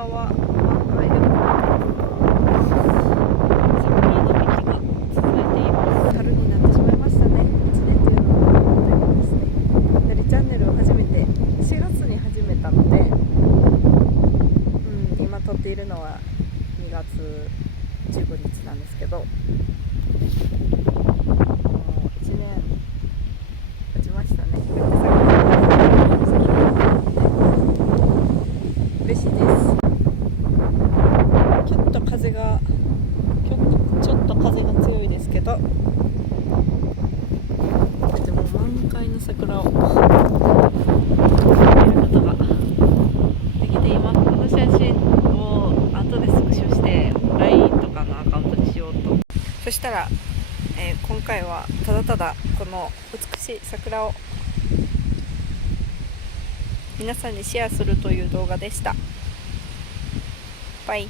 桜は満開で桜の時期が続いています。春になってしまいましたね。1年というのはということですね。なりチャンネルを初めて4月に始めたので、今撮っているのは2月15日なんですけど、もう1年経ちましたね。嬉しいです。ちょっと風が強いですけど、でも満開の桜を見ることができています。この写真を後でスクショして LINE とかのアカウントにしようと。そしたら、今回はただただこの美しい桜を皆さんにシェアするという動画でした。バイ。